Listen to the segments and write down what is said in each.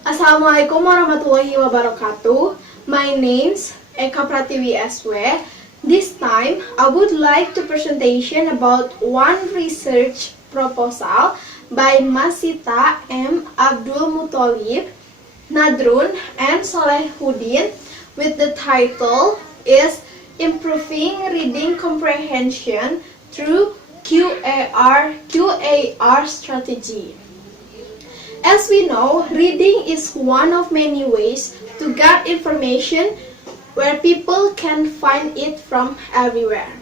Assalamualaikum warahmatullahi wabarakatuh. My name's Eka Pratiwi SW. This time, I would like to presentation about one research proposal by Masita M. Abdul Muthalib, Nadrun, and Solehuddin with the title is Improving Reading Comprehension through QAR Strategy. As we know, reading is one of many ways to get information where people can find it from everywhere.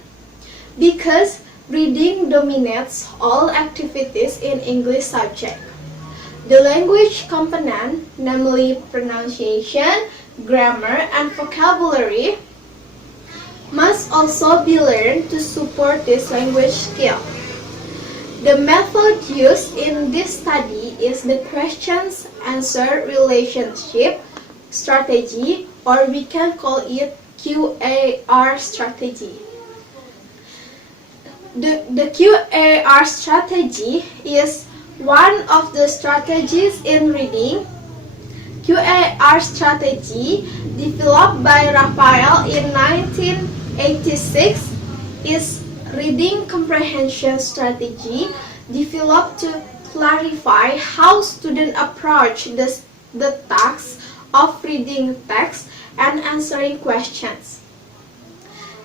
Because reading dominates all activities in English subject. The language component, namely pronunciation, grammar, and vocabulary, must also be learned to support this language skill. The method used in this study is the questions-answer relationship strategy, or we can call it QAR strategy. The QAR strategy is one of the strategies in reading. QAR strategy, developed by Raphael in 1986, is reading comprehension strategy developed to clarify how students approach the task of reading text and answering questions.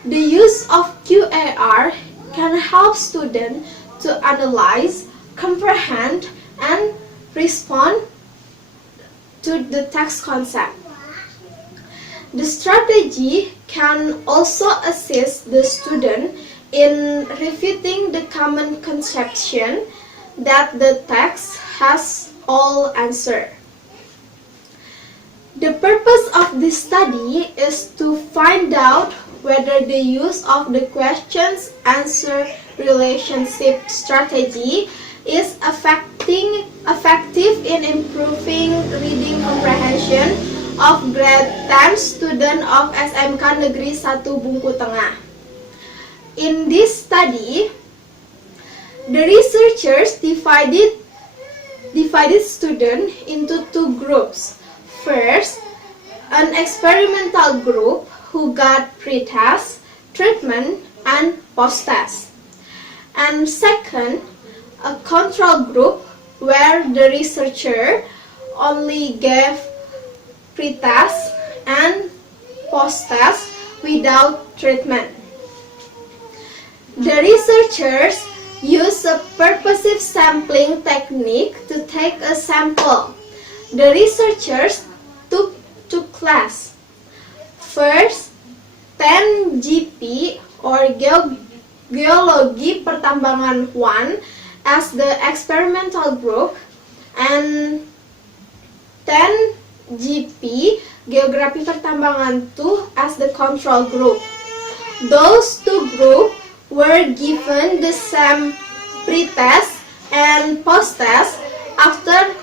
The use of QAR can help students to analyze, comprehend, and respond to the text concept. The strategy can also assist the student in refuting the common conception that the text has all answers. The purpose of this study is to find out whether the use of the questions-answer relationship strategy is effective in improving reading comprehension of grade 10 student of SMK Negeri 1 Bungku Tengah. In this study, the researchers divided students into two groups. First, an experimental group who got pre-test, treatment, and post-test. And second, a control group where the researcher only gave pre-test and post-test without treatment. The researchers used a purposive sampling technique to take a sample. The researchers took two classes. First, 10 GP or Geologi Pertambangan 1 as the experimental group and 10 GP Geografi Pertambangan 2 as the control group. Those two groups were given the same pre-test and post-test. After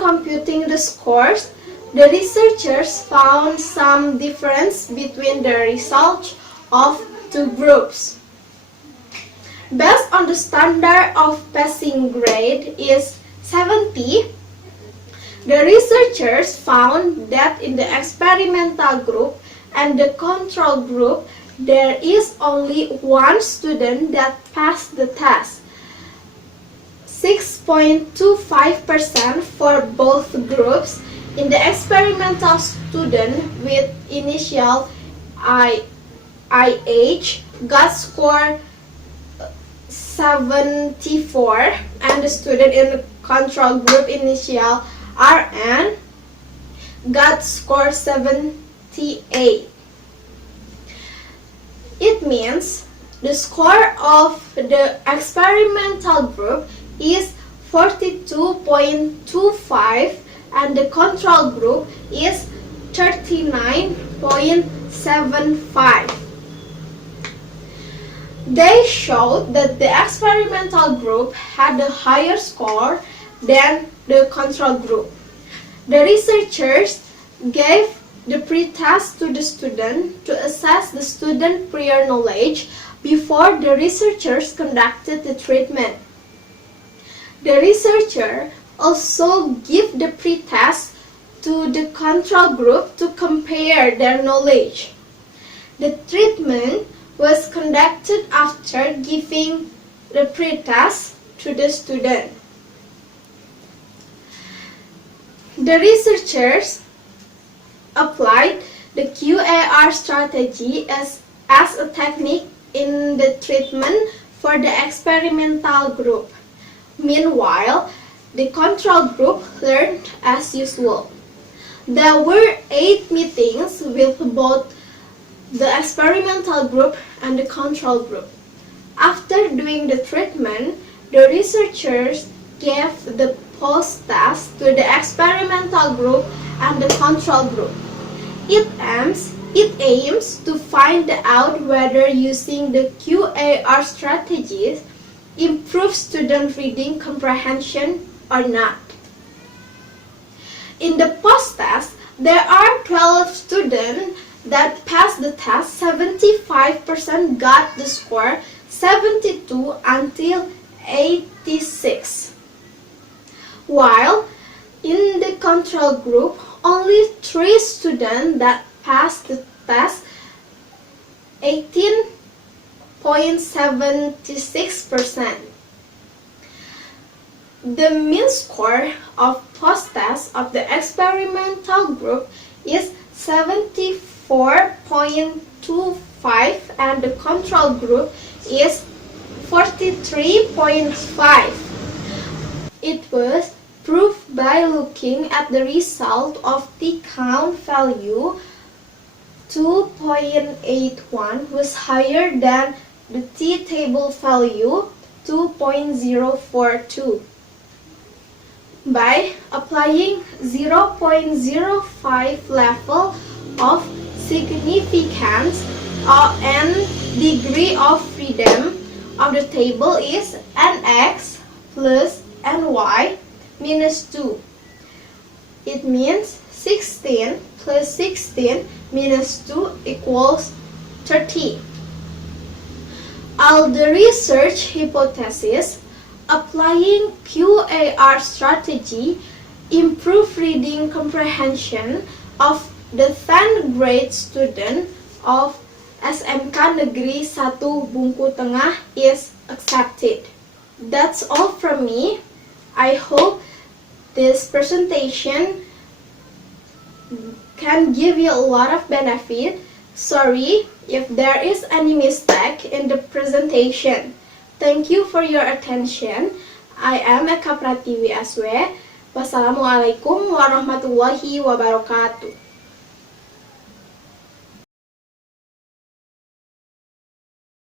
computing the scores, the researchers found some difference between the results of two groups. Based on the standard of passing grade is 70, the researchers found that in the experimental group and the control group, there is only one student that passed the test. 6.25% for both groups. In the experimental student with initial IH got score 74, and the student in the control group initial RN got score 78. It means the score of the experimental group is 42.25 and the control group is 39.75. They showed that the experimental group had a higher score than the control group. The researchers gave the pre-test to the student to assess the student's prior knowledge before the researchers conducted the treatment. The researcher also give the pretest to the control group to compare their knowledge. The treatment was conducted after giving the pretest to the student. The researchers applied the QAR strategy as a technique in the treatment for the experimental group. Meanwhile, the control group learned as usual. There were 8 meetings with both the experimental group and the control group. After doing the treatment, the researchers gave the post-test to the experimental group and the control group. It aims to find out whether using the QAR strategies improves student reading comprehension or not. In the post-test, there are 12 students that passed the test. 75% got the score 72 until 86. While in the control group, only 3 students that passed the test, 18.76%. The mean score of post-test of the experimental group is 74.25 and the control group is 43.5. It was proved by looking at the result of T-count value 2.81 was higher than the T-table value 2.042. By applying 0.05 level of significance and degree of freedom of the table is nx plus ny minus 2. It means 16 plus 16 minus 2 equals 30. All the research hypothesis applying QAR strategy improve reading comprehension of the 10th grade student of SMK Negeri 1 Bungku Tengah is accepted. That's all from me. I hope this presentation can give you a lot of benefit. Sorry if there is any mistake in the presentation. Thank you for your attention. I am Eka Pratiwi SW. Wassalamualaikum warahmatullahi wabarakatuh.